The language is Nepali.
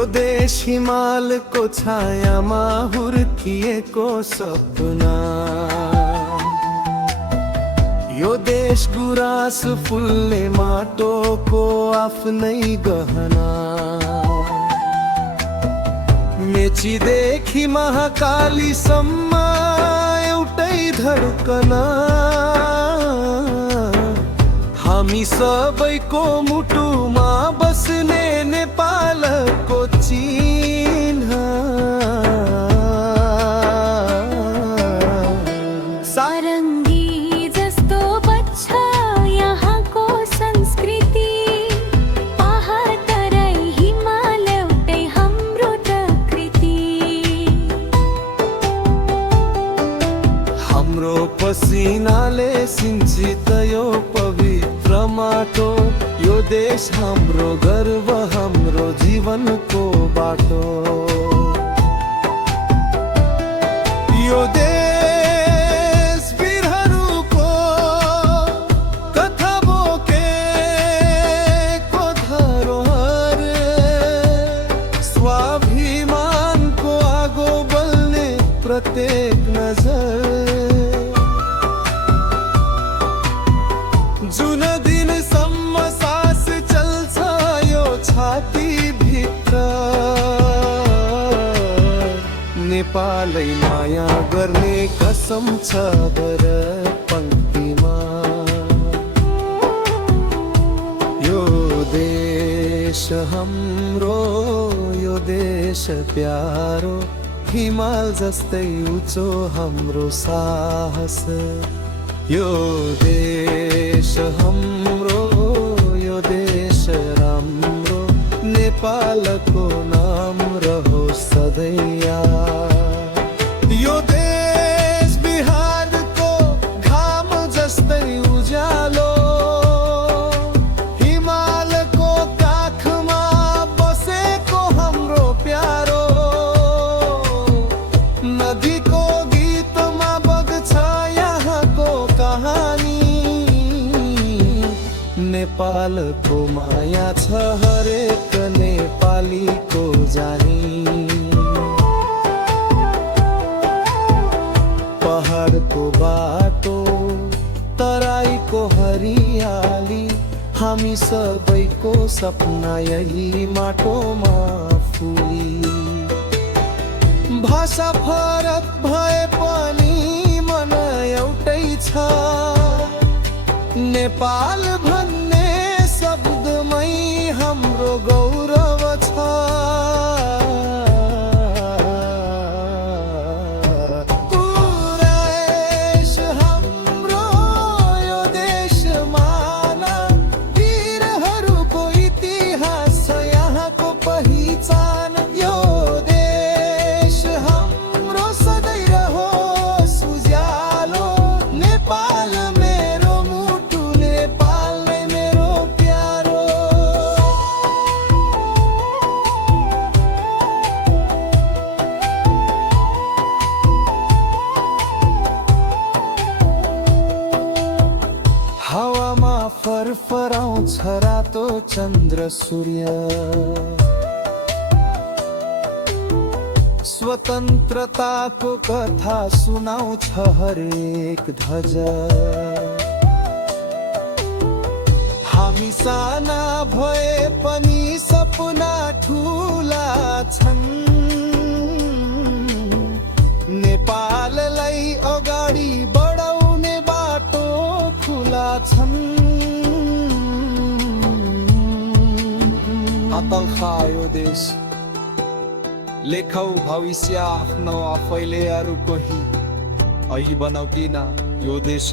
यो देश हिमालको छायामा हुर्किएको सपना, यो देश गुराँस फुल्ने माटोको आफ्नै गहना। मेचीदेखि महाकालीसम्म एउटै धड्कना, हामी सबैको मुटुमा बस्ने नेपालको चिन्ह। सारङ्गी जस्तो बच्छ यहाँको संस्कृति, पहाड तराई हिमाल एउटै हाम्रो प्रकृति। हाम्रो पसिनाले सिंचित यो पवित्र माटो, यो देश हाम्रो गर्व, हाम्रो जीवनको बाटो। यो देश वीरहरूको कथा बोकेको धरोहर, स्वाभिमानको आगो बल्ने प्रत्येक नजर। जुन दिनसम्म सास चल्छ यो छाती भित्र, नेपालै माया गर्ने कसम छ गर पंक्तिमा। यो देश हाम्रो, यो देश प्यारो, हिमाल जस्तै उँचो हाम्रो साहस। यो देश हाम्रो, यो देश राम्रो, नेपालको नाम रहोस् सधैँ याद। यो देश बिहारको घाम जस्तै उज्यालो, हिमालको काखमा बसेको हाम्रो प्यारो। नदीको गीतमा बग्छ यहाँको कहानी, नेपालको माया छ हरेक नेपालीको जानी। पहाडको बाटो, तराईको हरियाली, हामी सबैको सपना यही माटोमा फुली। भाषा फरक भए पनि मन एउटै छ, नेपाल भन्ने शब्दमै हाम्रो गौरव छ। पुरा देश हाम्रो, यो देश माना, वीरहरूको इतिहास छ यहाँको पहिचान। यो देश हाम्रो सधैँ रहोस् उज्यालो, नेपाल मेरो मुटु, नेपाल नै मेरो प्यारो। हावामा फरफराउँछ रातो चन्द्र सूर्य, स्वतन्त्रताको कथा सुनाउँछ हरेक ध्वजा। हामी साना भए पनि सपना ठुला छन्, नेपाललाई अगाडि बढाउने बाटो खुला छन्। आकाङ्क्षा यो देश, लेखौ भविष्य आफ्नो आफैले, अरू कोही ऐ बनाउ किन यो देश।